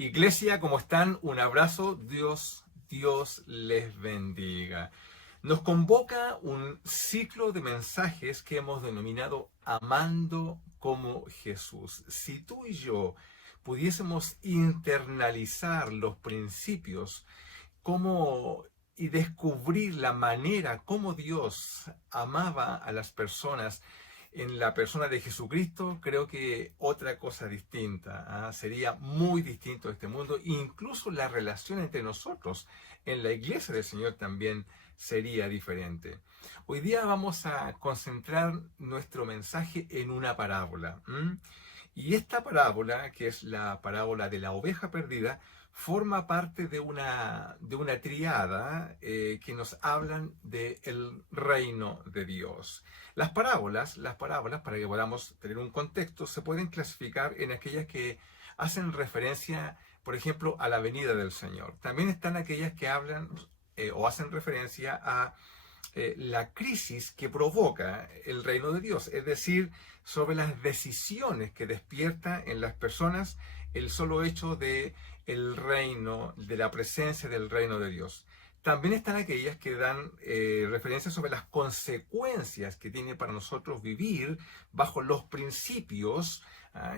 Iglesia, ¿cómo están? Un abrazo. Dios les bendiga. Nos convoca un ciclo de mensajes que hemos denominado Amando como Jesús. Si tú y yo pudiésemos internalizar los principios cómo, y descubrir la manera como Dios amaba a las personas en la persona de Jesucristo, creo que otra cosa distinta, sería muy distinto este mundo. Incluso la relación entre nosotros en la iglesia del Señor también sería diferente. Hoy día vamos a concentrar nuestro mensaje en una parábola. Y esta parábola, que es la parábola de la oveja perdida, forma parte de una triada que nos hablan del reino de Dios. Las parábolas, para que podamos tener un contexto, se pueden clasificar en aquellas que hacen referencia, por ejemplo, a la venida del Señor. También están aquellas que hablan o hacen referencia a la crisis que provoca el reino de Dios, es decir, sobre las decisiones que despierta en las personas el solo hecho de el reino, de la presencia del reino de Dios. También están aquellas que dan referencia sobre las consecuencias que tiene para nosotros vivir bajo los principios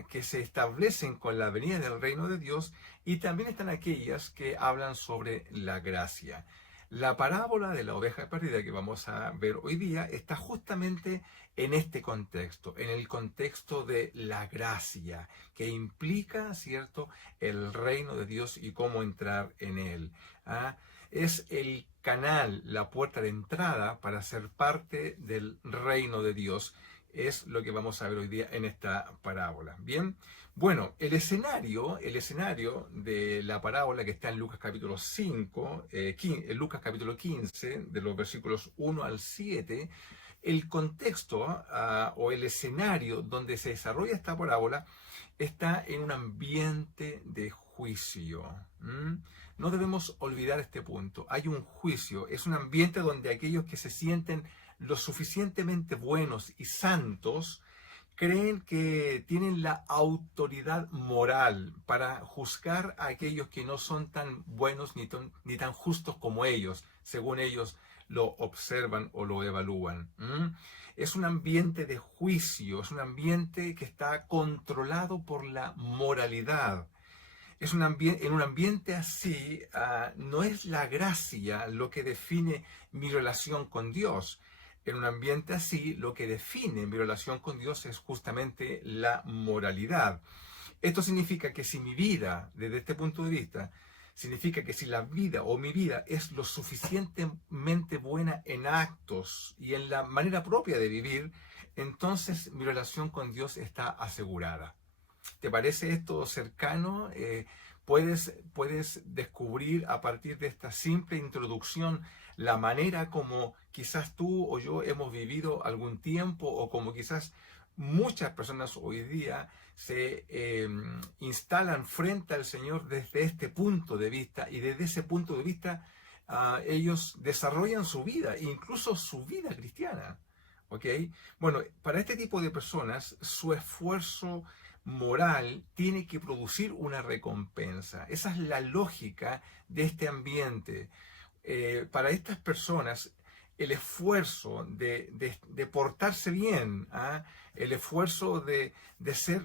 que se establecen con la venida del reino de Dios, y también están aquellas que hablan sobre la gracia. La parábola de la oveja perdida que vamos a ver hoy día está justamente en este contexto, en el contexto de la gracia, que implica, ¿cierto?, el reino de Dios y cómo entrar en él. Es el canal, la puerta de entrada para ser parte del reino de Dios. Es lo que vamos a ver hoy día en esta parábola. Bien, bueno, el escenario de la parábola, que está en Lucas capítulo 5, Lucas capítulo 15, de los versículos 1 al 7, el contexto o el escenario donde se desarrolla esta parábola está en un ambiente de juicio. No debemos olvidar este punto. Hay un juicio, es un ambiente donde aquellos que se sienten lo suficientemente buenos y santos creen que tienen la autoridad moral para juzgar a aquellos que no son tan buenos ni tan justos como ellos, según ellos lo observan o lo evalúan. Es un ambiente de juicio, es un ambiente que está controlado por la moralidad. En un ambiente así, no es la gracia lo que define mi relación con Dios. En un ambiente así, lo que define mi relación con Dios es justamente la moralidad. Esto significa que si mi vida, desde este punto de vista, significa que si la vida o mi vida es lo suficientemente buena en actos y en la manera propia de vivir, entonces mi relación con Dios está asegurada. ¿Te parece esto cercano? Puedes descubrir a partir de esta simple introducción la manera como quizás tú o yo hemos vivido algún tiempo, o como quizás muchas personas hoy día se instalan frente al Señor desde este punto de vista, y desde ese punto de vista ellos desarrollan su vida, incluso su vida cristiana. ¿Ok? Bueno, para este tipo de personas, su esfuerzo moral tiene que producir una recompensa. Esa es la lógica de este ambiente. Para estas personas, el esfuerzo de portarse bien, el esfuerzo de ser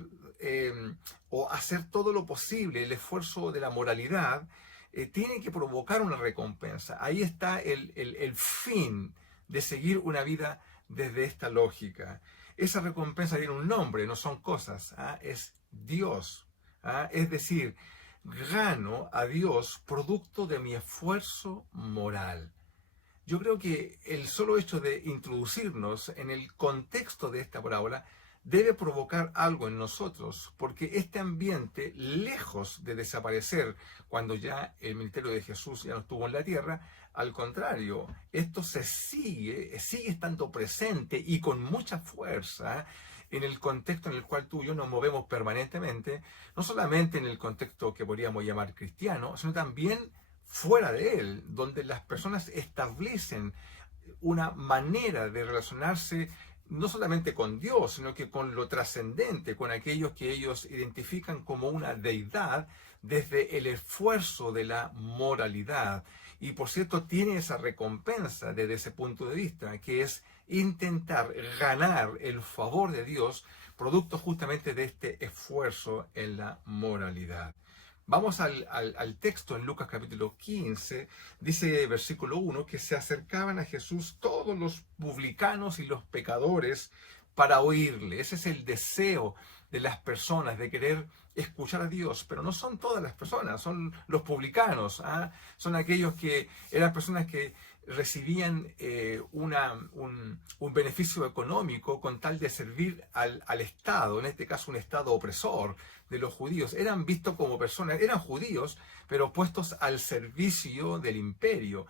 o hacer todo lo posible, el esfuerzo de la moralidad, tiene que provocar una recompensa. Ahí está el fin de seguir una vida desde esta lógica. Esa recompensa tiene un nombre, no son cosas, es Dios. Es decir, gano a Dios producto de mi esfuerzo moral. Yo creo que el solo hecho de introducirnos en el contexto de esta parábola debe provocar algo en nosotros, porque este ambiente, lejos de desaparecer cuando ya el ministerio de Jesús ya no estuvo en la tierra, al contrario, esto sigue estando presente y con mucha fuerza en el contexto en el cual tú y yo nos movemos permanentemente, no solamente en el contexto que podríamos llamar cristiano, sino también fuera de él, donde las personas establecen una manera de relacionarse no solamente con Dios, sino que con lo trascendente, con aquellos que ellos identifican como una deidad, desde el esfuerzo de la moralidad. Y por cierto, tiene esa recompensa desde ese punto de vista, que es intentar ganar el favor de Dios, producto justamente de este esfuerzo en la moralidad. Vamos al texto en Lucas capítulo 15, dice versículo 1, que se acercaban a Jesús todos los publicanos y los pecadores para oírle. Ese es el deseo de las personas, de querer escuchar a Dios, pero no son todas las personas, son los publicanos, son aquellos que eran personas que recibían un beneficio económico con tal de servir al Estado, en este caso un Estado opresor de los judíos. Eran vistos como personas, eran judíos, pero puestos al servicio del imperio.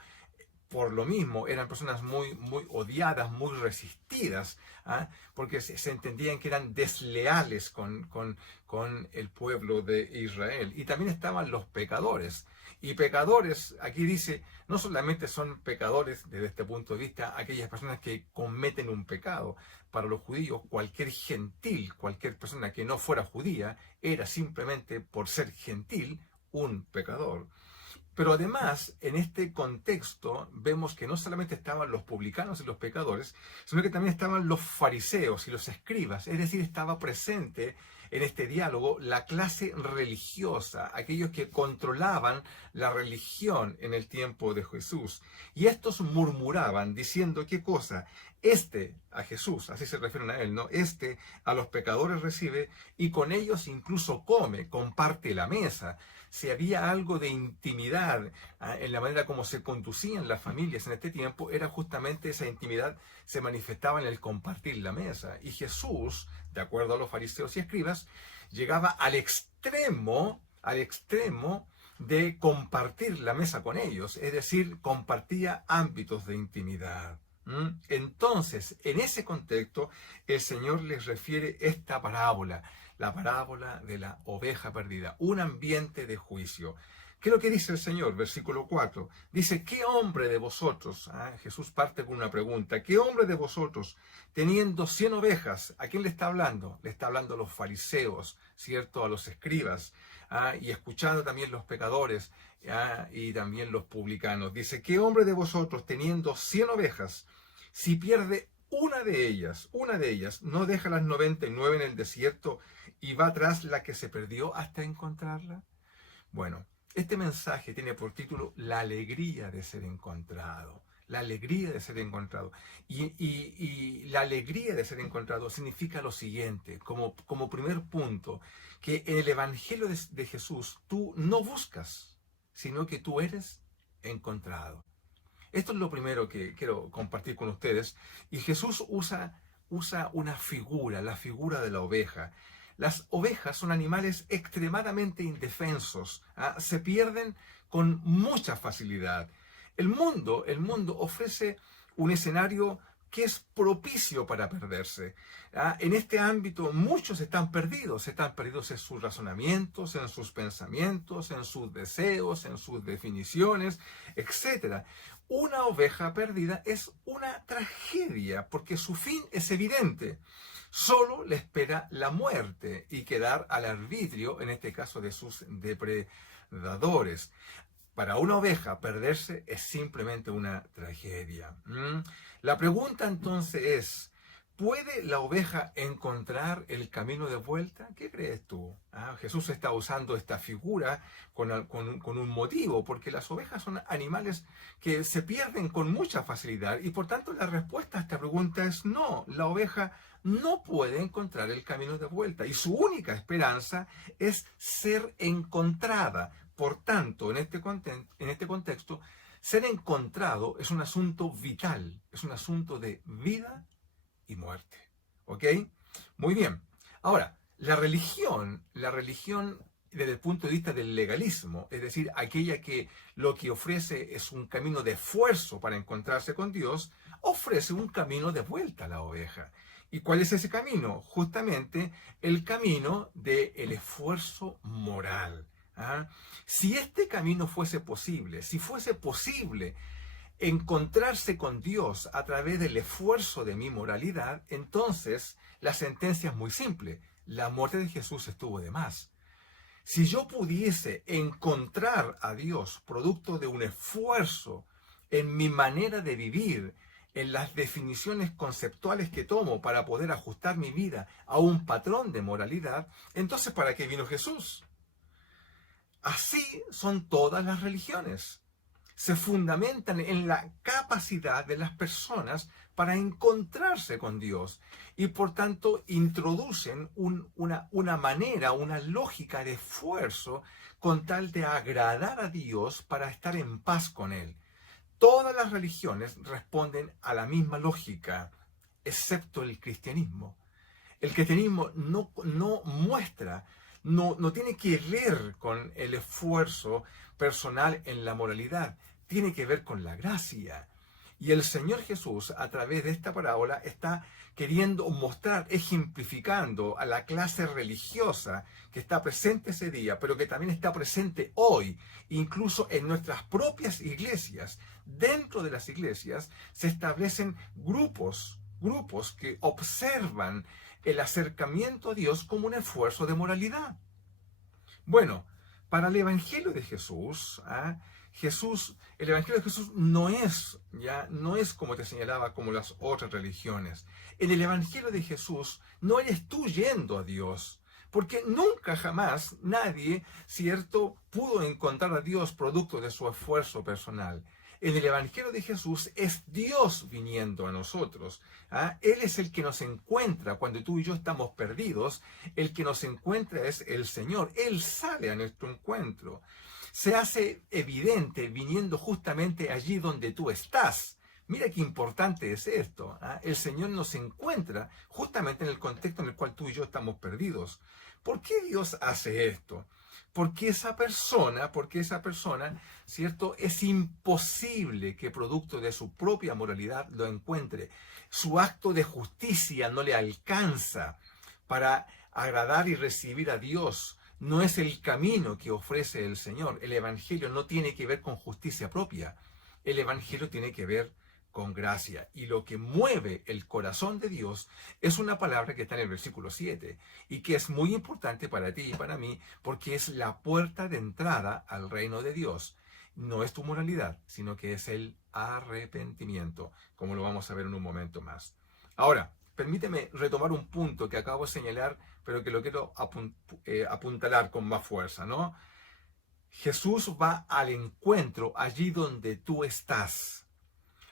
Por lo mismo, eran personas muy odiadas, muy resistidas, porque se entendían que eran desleales con el pueblo de Israel. Y también estaban los pecadores. Y pecadores, aquí dice, no solamente son pecadores desde este punto de vista aquellas personas que cometen un pecado. Para los judíos, cualquier gentil, cualquier persona que no fuera judía, era simplemente por ser gentil un pecador. Pero además, en este contexto, vemos que no solamente estaban los publicanos y los pecadores, sino que también estaban los fariseos y los escribas. Es decir, estaba presente en este diálogo la clase religiosa, aquellos que controlaban la religión en el tiempo de Jesús. Y estos murmuraban diciendo, ¿qué cosa? A Jesús, así se refieren a él, ¿no? A los pecadores recibe y con ellos incluso come, comparte la mesa. Si había algo de intimidad en la manera como se conducían las familias en este tiempo, era justamente esa intimidad se manifestaba en el compartir la mesa. Y Jesús, de acuerdo a los fariseos y escribas, llegaba al extremo de compartir la mesa con ellos, es decir, compartía ámbitos de intimidad. Entonces, en ese contexto, el Señor les refiere esta parábola, la parábola de la oveja perdida, un ambiente de juicio. ¿Qué es lo que dice el Señor? Versículo 4. Dice, ¿qué hombre de vosotros? Jesús parte con una pregunta. ¿Qué hombre de vosotros, teniendo 100 ovejas, a quién le está hablando? Le está hablando a los fariseos, ¿cierto? A los escribas, y escuchando también los pecadores, y también los publicanos. Dice, ¿qué hombre de vosotros, teniendo 100 ovejas, si pierde una de ellas, no deja las 99 en el desierto y va tras la que se perdió hasta encontrarla? Bueno, este mensaje tiene por título La alegría de ser encontrado. La alegría de ser encontrado. Y la alegría de ser encontrado significa lo siguiente, como primer punto, que en el Evangelio de Jesús tú no buscas, sino que tú eres encontrado. Esto es lo primero que quiero compartir con ustedes. Y Jesús usa una figura, la figura de la oveja. Las ovejas son animales extremadamente indefensos, se pierden con mucha facilidad. El mundo ofrece un escenario que es propicio para perderse. En este ámbito muchos están perdidos en sus razonamientos, en sus pensamientos, en sus deseos, en sus definiciones, etc. Una oveja perdida es una tragedia porque su fin es evidente. Solo le espera la muerte y quedar al arbitrio, en este caso de sus depredadores. Para una oveja, perderse es simplemente una tragedia. La pregunta entonces es, ¿puede la oveja encontrar el camino de vuelta? ¿Qué crees tú? Jesús está usando esta figura con un motivo, porque las ovejas son animales que se pierden con mucha facilidad y por tanto la respuesta a esta pregunta es no, la oveja no puede encontrar el camino de vuelta y su única esperanza es ser encontrada. Por tanto, en este contexto, ser encontrado es un asunto vital, es un asunto de vida y muerte. ¿Ok? Muy bien. Ahora, la religión, desde el punto de vista del legalismo, es decir, aquella que lo que ofrece es un camino de esfuerzo para encontrarse con Dios, ofrece un camino de vuelta a la oveja. ¿Y cuál es ese camino? Justamente el camino del esfuerzo moral. Si este camino fuese posible, si fuese posible encontrarse con Dios a través del esfuerzo de mi moralidad, entonces la sentencia es muy simple. La muerte de Jesús estuvo de más. Si yo pudiese encontrar a Dios producto de un esfuerzo en mi manera de vivir, en las definiciones conceptuales que tomo para poder ajustar mi vida a un patrón de moralidad, entonces ¿para qué vino Jesús? Así son todas las religiones. Se fundamentan en la capacidad de las personas para encontrarse con Dios y por tanto introducen una manera, una lógica de esfuerzo con tal de agradar a Dios para estar en paz con Él. Todas las religiones responden a la misma lógica, excepto el cristianismo. El cristianismo no muestra, no tiene que ver con el esfuerzo personal en la moralidad, tiene que ver con la gracia. Y el Señor Jesús, a través de esta parábola, está queriendo mostrar, ejemplificando a la clase religiosa que está presente ese día, pero que también está presente hoy, incluso en nuestras propias iglesias. Dentro de las iglesias se establecen grupos que observan el acercamiento a Dios como un esfuerzo de moralidad. Bueno, para el Evangelio de Jesús, el Evangelio de Jesús no es como te señalaba, como las otras religiones. En el Evangelio de Jesús no eres tú yendo a Dios, porque nunca jamás nadie, ¿cierto?, pudo encontrar a Dios producto de su esfuerzo personal. En el Evangelio de Jesús es Dios viniendo a nosotros. Él es el que nos encuentra cuando tú y yo estamos perdidos. El que nos encuentra es el Señor. Él sale a nuestro encuentro. Se hace evidente viniendo justamente allí donde tú estás. Mira qué importante es esto. El Señor nos encuentra justamente en el contexto en el cual tú y yo estamos perdidos. ¿Por qué Dios hace esto? Porque esa persona, ¿cierto? Es imposible que producto de su propia moralidad lo encuentre. Su acto de justicia no le alcanza para agradar y recibir a Dios. No es el camino que ofrece el Señor. El Evangelio no tiene que ver con justicia propia. El Evangelio tiene que ver con gracia. Y lo que mueve el corazón de Dios es una palabra que está en el versículo 7 y que es muy importante para ti y para mí porque es la puerta de entrada al reino de Dios. No es tu moralidad, sino que es el arrepentimiento, como lo vamos a ver en un momento más. Ahora, permíteme retomar un punto que acabo de señalar, pero que lo quiero apuntalar con más fuerza, ¿no? Jesús va al encuentro allí donde tú estás.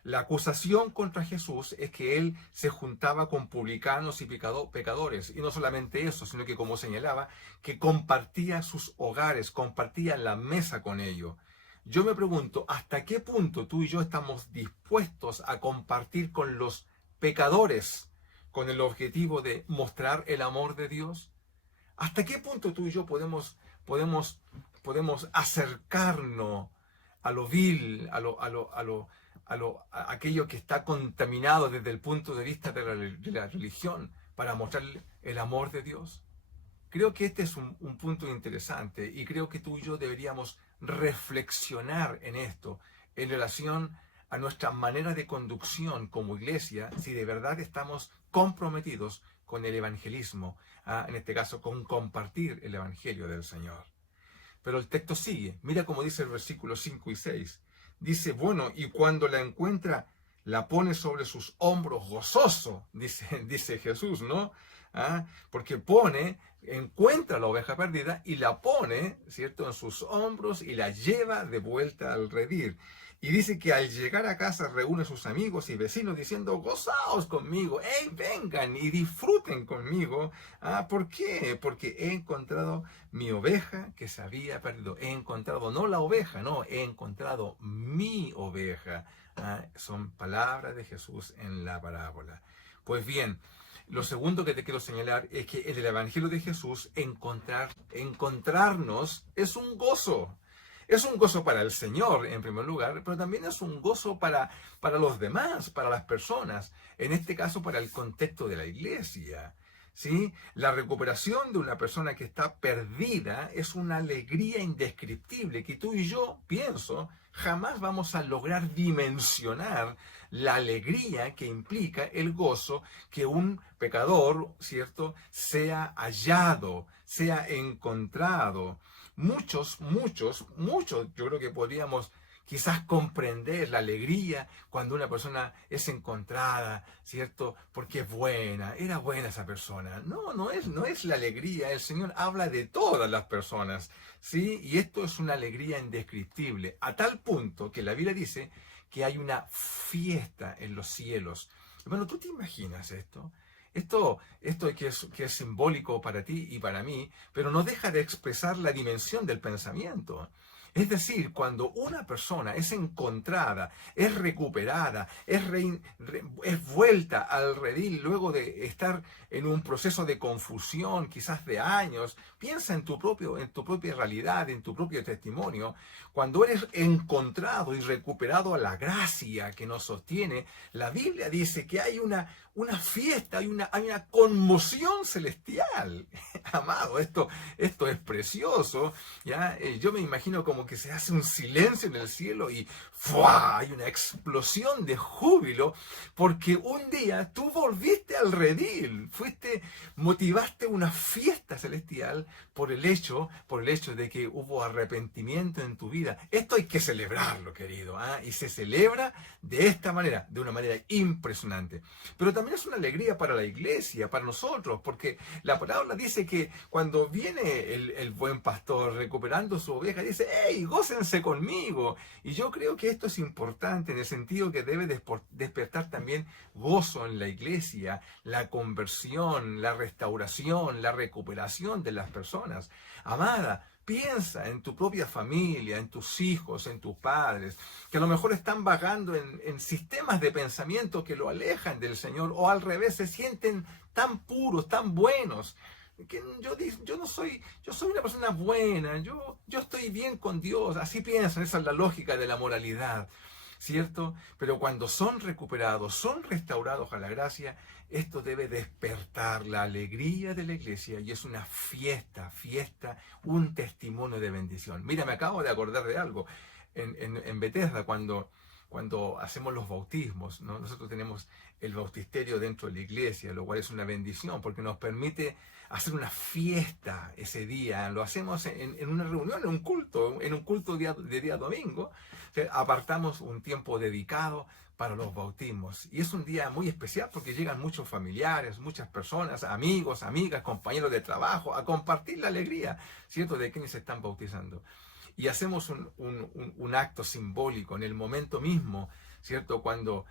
La acusación contra Jesús es que él se juntaba con publicanos y pecadores. Y no solamente eso, sino que, como señalaba, que compartía sus hogares, compartía la mesa con ellos. Yo me pregunto, ¿hasta qué punto tú y yo estamos dispuestos a compartir con los pecadores con el objetivo de mostrar el amor de Dios? ¿Hasta qué punto tú y yo podemos acercarnos a lo vil, a aquello que está contaminado desde el punto de vista de la religión para mostrar el amor de Dios? Creo que este es un punto interesante y creo que tú y yo deberíamos reflexionar en esto en relación a nuestra manera de conducción como iglesia, si de verdad estamos comprometidos con el evangelismo, en este caso con compartir el evangelio del Señor. Pero el texto sigue, mira cómo dice el versículo 5 y 6. Dice, bueno, y cuando la encuentra, la pone sobre sus hombros gozoso, dice Jesús, ¿no? Porque encuentra la oveja perdida y la pone, ¿cierto?, en sus hombros y la lleva de vuelta al redil. Y dice que al llegar a casa reúne a sus amigos y vecinos diciendo, gozaos conmigo, hey, vengan y disfruten conmigo. ¿Por qué? Porque he encontrado mi oveja que se había perdido. He encontrado, no la oveja, no, he encontrado mi oveja. Son palabras de Jesús en la parábola. Pues bien, lo segundo que te quiero señalar es que en el Evangelio de Jesús encontrarnos es un gozo. Es un gozo para el Señor, en primer lugar, pero también es un gozo para los demás, para las personas. En este caso, para el contexto de la iglesia. ¿sí? La recuperación de una persona que está perdida es una alegría indescriptible que tú y yo, pienso, jamás vamos a lograr dimensionar la alegría que implica el gozo que un pecador, ¿cierto?, sea hallado, sea encontrado. Muchos, yo creo que podríamos quizás comprender la alegría cuando una persona es encontrada, ¿cierto? Porque es buena, era buena esa persona. No, no es la alegría. El Señor habla de todas las personas, ¿sí? Y esto es una alegría indescriptible, a tal punto que la Biblia dice que hay una fiesta en los cielos. Bueno, ¿tú te imaginas esto? Esto que es simbólico para ti y para mí, pero no deja de expresar la dimensión del pensamiento. Es decir, cuando una persona es encontrada, es recuperada, es vuelta al redil luego de estar en un proceso de confusión, quizás de años, piensa en tu propia realidad, en tu propio testimonio. Cuando eres encontrado y recuperado a la gracia que nos sostiene, la Biblia dice que hay una fiesta, hay una conmoción celestial. Amado, esto es precioso. ¿Ya? Yo me imagino como que se hace un silencio en el cielo y ¡fua! Hay una explosión de júbilo porque un día tú volviste al redil, motivaste una fiesta celestial por el hecho de que hubo arrepentimiento en tu vida. Esto hay que celebrarlo, querido, ¿ah? Y se celebra de esta manera, de una manera impresionante. Pero también es una alegría para la iglesia, para nosotros, porque la palabra dice que cuando viene el buen pastor recuperando su oveja, dice, ¡hey, gócense conmigo! Y yo creo que esto es importante en el sentido que debe despertar también gozo en la iglesia, la conversión, la restauración, la recuperación de las personas. Amada, piensa en tu propia familia, en tus hijos, en tus padres, que a lo mejor están vagando en sistemas de pensamiento que lo alejan del Señor, o al revés, se sienten tan puros, tan buenos, que yo soy una persona buena, yo estoy bien con Dios, así piensan, esa es la lógica de la moralidad, ¿cierto? Pero cuando son recuperados, son restaurados a la gracia, esto debe despertar la alegría de la iglesia y es una fiesta, un testimonio de bendición. Mira, me acabo de acordar de algo. En Bethesda, cuando hacemos los bautismos, ¿no? Nosotros tenemos el bautisterio dentro de la iglesia, lo cual es una bendición porque nos permite hacer una fiesta ese día. Lo hacemos en una reunión, en un culto de día domingo. O sea, apartamos un tiempo dedicado para los bautismos. Y es un día muy especial porque llegan muchos familiares, muchas personas, amigos, amigas, compañeros de trabajo, a compartir la alegría, ¿cierto?, de quienes se están bautizando. Y hacemos un acto simbólico en el momento mismo, ¿cierto? Cuando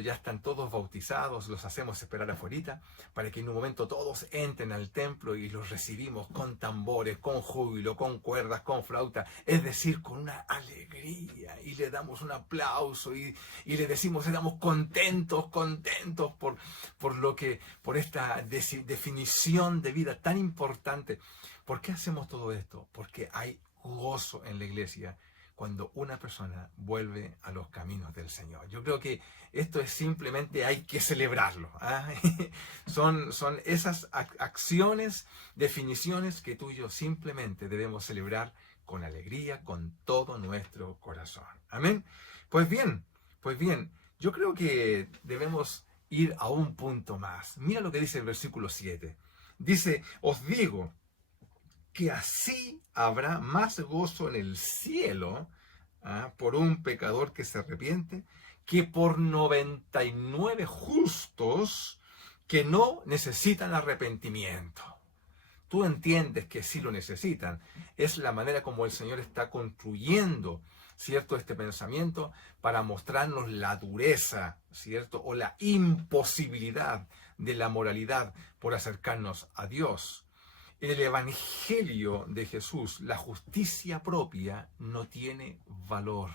ya están todos bautizados, los hacemos esperar afuera para que en un momento todos entren al templo y los recibimos con tambores, con júbilo, con cuerdas, con flauta, es decir, con una alegría, y le damos un aplauso y le decimos, estamos contentos por esta definición de vida tan importante. ¿Por qué hacemos todo esto? Porque hay gozo en la iglesia cuando una persona vuelve a los caminos del Señor. Yo creo que esto es simplemente, hay que celebrarlo, ¿ah? Son esas acciones, definiciones que tú y yo simplemente debemos celebrar con alegría, con todo nuestro corazón. Amén. Pues bien, yo creo que debemos ir a un punto más. Mira lo que dice el versículo 7. Dice, os digo que así habrá más gozo en el cielo, por un pecador que se arrepiente, que por 99 justos que no necesitan arrepentimiento. Tú entiendes que sí lo necesitan. Es la manera como el Señor está construyendo, ¿cierto?, este pensamiento para mostrarnos la dureza, ¿cierto?, o la imposibilidad de la moralidad por acercarnos a Dios. En el Evangelio de Jesús, la justicia propia no tiene valor.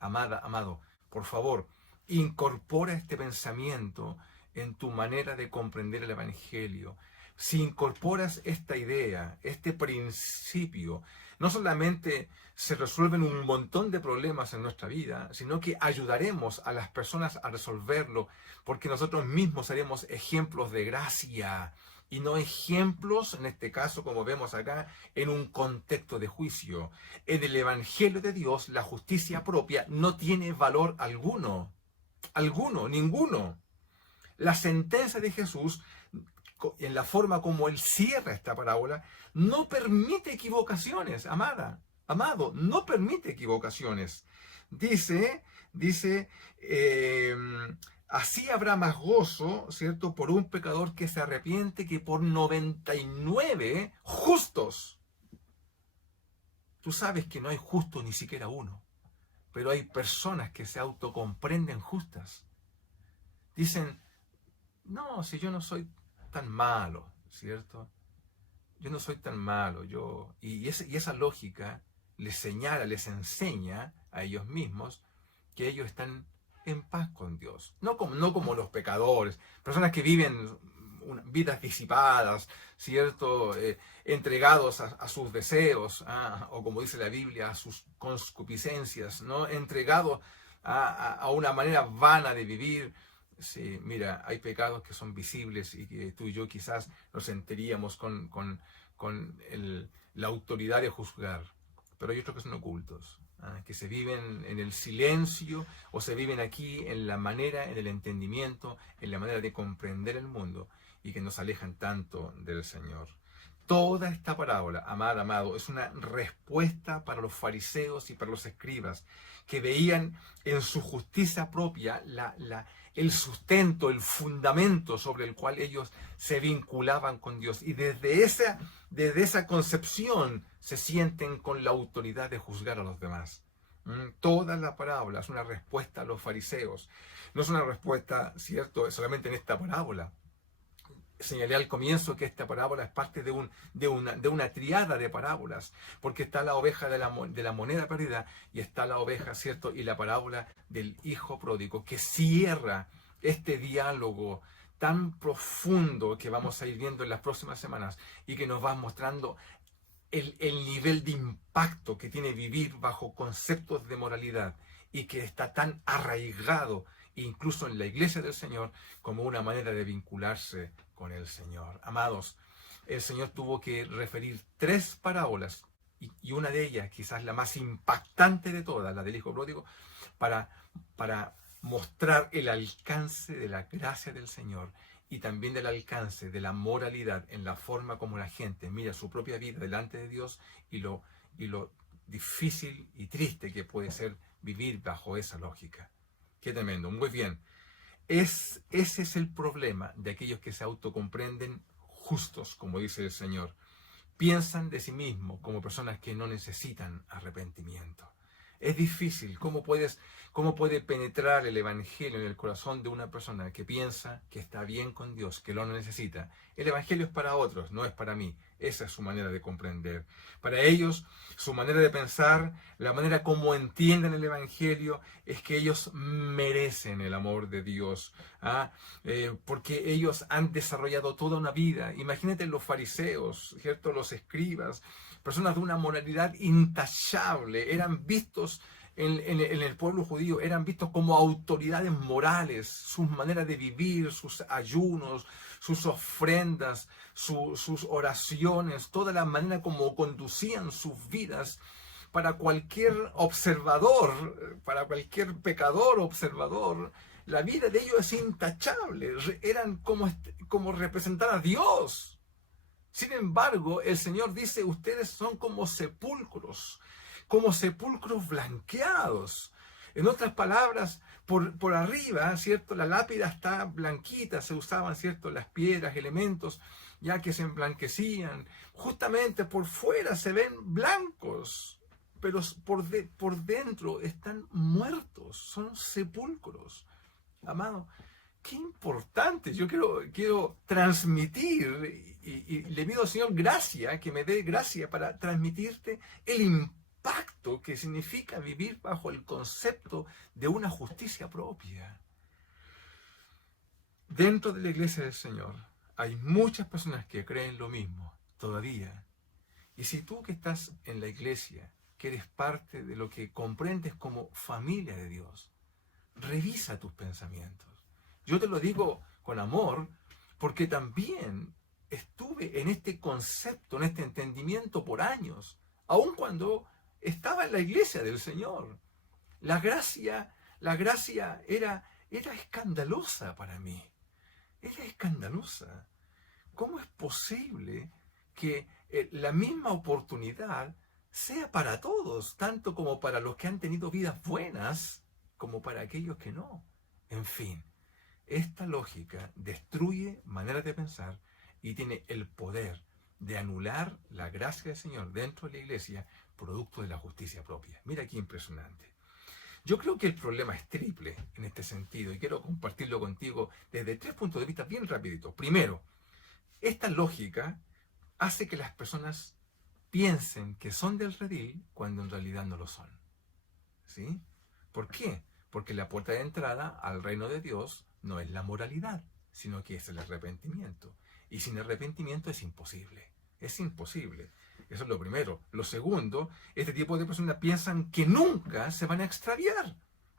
Amada, amado, por favor, incorpora este pensamiento en tu manera de comprender el Evangelio. Si incorporas esta idea, este principio, no solamente se resuelven un montón de problemas en nuestra vida, sino que ayudaremos a las personas a resolverlo, porque nosotros mismos seremos ejemplos de gracia, y no ejemplos, en este caso, como vemos acá, en un contexto de juicio. En el Evangelio de Dios, la justicia propia no tiene valor alguno, ninguno. La sentencia de Jesús, en la forma como él cierra esta parábola, no permite equivocaciones, amado, no permite equivocaciones. Dice, así habrá más gozo, ¿cierto?, por un pecador que se arrepiente que por 99 justos. Tú sabes que no hay justo ni siquiera uno, pero hay personas que se autocomprenden justas. Dicen, no, si yo no soy tan malo, ¿cierto? Yo no soy tan malo, y esa lógica les señala, les enseña a ellos mismos que ellos están en paz con Dios. No como los pecadores, personas que viven vidas disipadas, ¿cierto? Entregados a sus deseos, o como dice la Biblia, a sus concupiscencias, ¿no? Entregados a una manera vana de vivir. Sí, mira, hay pecados que son visibles y que tú y yo quizás nos sentiríamos con la autoridad de juzgar, pero hay otros que son ocultos, que se viven en el silencio o se viven aquí en la manera, en el entendimiento, en la manera de comprender el mundo y que nos alejan tanto del Señor. Toda esta parábola, amado, es una respuesta para los fariseos y para los escribas que veían en su justicia propia el sustento, el fundamento sobre el cual ellos se vinculaban con Dios. Y desde esa concepción se sienten con la autoridad de juzgar a los demás. Toda la parábola es una respuesta a los fariseos. No es una respuesta, ¿cierto?, solamente en esta parábola. Señalé al comienzo que esta parábola es parte de una triada de parábolas, porque está la oveja de la moneda perdida y está la oveja, ¿cierto?, y la parábola del hijo pródigo, que cierra este diálogo tan profundo que vamos a ir viendo en las próximas semanas y que nos va mostrando el nivel de impacto que tiene vivir bajo conceptos de moralidad y que está tan arraigado incluso en la iglesia del Señor como una manera de vincularse con el Señor. Amados, el Señor tuvo que referir 3 parábolas y una de ellas, quizás la más impactante de todas, la del hijo pródigo, para mostrar el alcance de la gracia del Señor y también del alcance de la moralidad en la forma como la gente mira su propia vida delante de Dios y lo difícil y triste que puede ser vivir bajo esa lógica. Qué tremendo. Muy bien. Ese es el problema de aquellos que se autocomprenden justos, como dice el Señor. Piensan de sí mismos como personas que no necesitan arrepentimiento. Es difícil. ¿Cómo puede penetrar el Evangelio en el corazón de una persona que piensa que está bien con Dios, que lo necesita? El Evangelio es para otros, no es para mí. Esa es su manera de comprender. Para ellos, su manera de pensar, la manera como entienden el Evangelio, es que ellos merecen el amor de Dios, porque ellos han desarrollado toda una vida. Imagínate los fariseos, ¿cierto?, los escribas, personas de una moralidad intachable, eran vistos en el pueblo judío, eran vistos como autoridades morales, sus maneras de vivir, sus ayunos, sus ofrendas, sus oraciones, toda la manera como conducían sus vidas. Para cualquier observador, para cualquier pecador observador, la vida de ellos es intachable, eran como representar a Dios. Sin embargo, el Señor dice, ustedes son como sepulcros blanqueados. En otras palabras, por arriba, ¿cierto?, la lápida está blanquita, se usaban, ¿cierto?, las piedras, elementos, ya que se emblanquecían. Justamente por fuera se ven blancos, pero por dentro están muertos, son sepulcros. Amado, qué importante. Yo quiero transmitir y le pido al Señor gracia, que me dé gracia para transmitirte el impacto que significa vivir bajo el concepto de una justicia propia. Dentro de la iglesia del Señor hay muchas personas que creen lo mismo todavía. Y si tú que estás en la iglesia, que eres parte de lo que comprendes como familia de Dios, revisa tus pensamientos. Yo te lo digo con amor, porque también estuve en este concepto, en este entendimiento por años, aun cuando estaba en la iglesia del Señor. La gracia era escandalosa para mí. Era escandalosa. ¿Cómo es posible que la misma oportunidad sea para todos, tanto como para los que han tenido vidas buenas, como para aquellos que no? En fin, esta lógica destruye maneras de pensar y tiene el poder de anular la gracia del Señor dentro de la iglesia, producto de la justicia propia. Mira qué impresionante. Yo creo que el problema es triple en este sentido y quiero compartirlo contigo desde 3 puntos de vista bien rapidito. Primero, esta lógica hace que las personas piensen que son del redil cuando en realidad no lo son. ¿Sí? ¿Por qué? Porque la puerta de entrada al reino de Dios no es la moralidad, sino que es el arrepentimiento. Y sin arrepentimiento es imposible. Es imposible. Eso es lo primero. Lo segundo, este tipo de personas piensan que nunca se van a extraviar,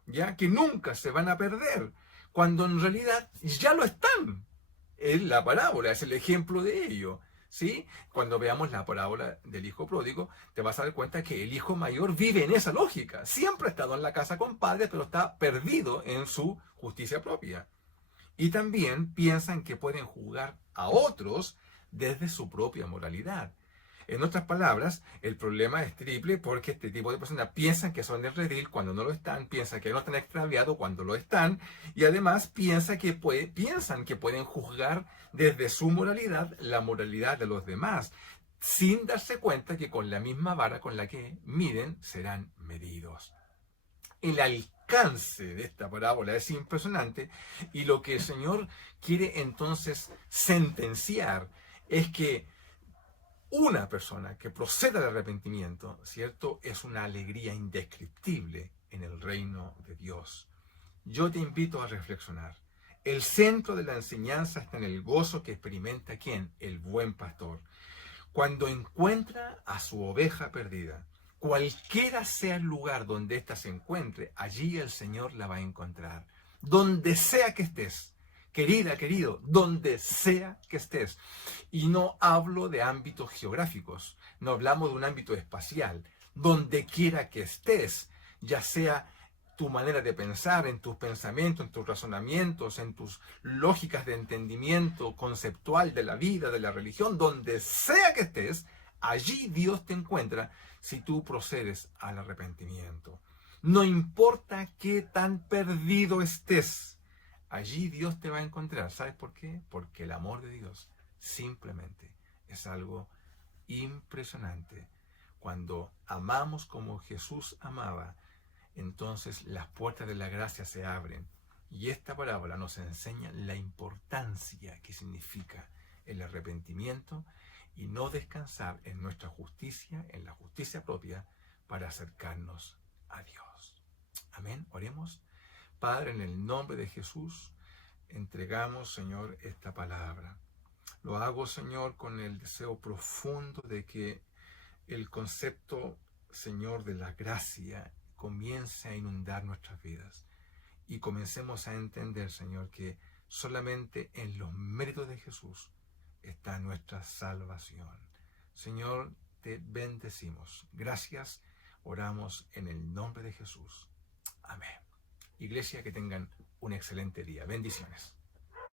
ya que nunca se van a perder, cuando en realidad ya lo están. Es la parábola, es el ejemplo de ello. ¿Sí? Cuando veamos la parábola del hijo pródigo, te vas a dar cuenta que el hijo mayor vive en esa lógica. Siempre ha estado en la casa con padre, pero está perdido en su justicia propia. Y también piensan que pueden juzgar a otros desde su propia moralidad. En otras palabras, el problema es triple porque este tipo de personas piensan que son del redil cuando no lo están, piensan que no están extraviados cuando lo están, y además piensan que pueden juzgar desde su moralidad la moralidad de los demás, sin darse cuenta que con la misma vara con la que miden serán medidos. El alcance de esta parábola es impresionante y lo que el Señor quiere entonces sentenciar es que una persona que proceda de arrepentimiento, ¿cierto? Es una alegría indescriptible en el reino de Dios. Yo te invito a reflexionar. El centro de la enseñanza está en el gozo que experimenta ¿quién? El buen pastor. Cuando encuentra a su oveja perdida, cualquiera sea el lugar donde ésta se encuentre, allí el Señor la va a encontrar. Donde sea que estés. Querida, querido, donde sea que estés. Y no hablo de ámbitos geográficos, no hablamos de un ámbito espacial. Donde quiera que estés, ya sea tu manera de pensar, en tus pensamientos, en tus razonamientos, en tus lógicas de entendimiento conceptual de la vida, de la religión, donde sea que estés, allí Dios te encuentra si tú procedes al arrepentimiento. No importa qué tan perdido estés, allí Dios te va a encontrar. ¿Sabes por qué? Porque el amor de Dios simplemente es algo impresionante. Cuando amamos como Jesús amaba, entonces las puertas de la gracia se abren. Y esta parábola nos enseña la importancia que significa el arrepentimiento y no descansar en nuestra justicia, en la justicia propia, para acercarnos a Dios. Amén. Oremos. Padre, en el nombre de Jesús, entregamos, Señor, esta palabra. Lo hago, Señor, con el deseo profundo de que el concepto, Señor, de la gracia comience a inundar nuestras vidas y comencemos a entender, Señor, que solamente en los méritos de Jesús está nuestra salvación. Señor, te bendecimos. Gracias. Oramos en el nombre de Jesús. Amén. Iglesia, que tengan un excelente día. Bendiciones.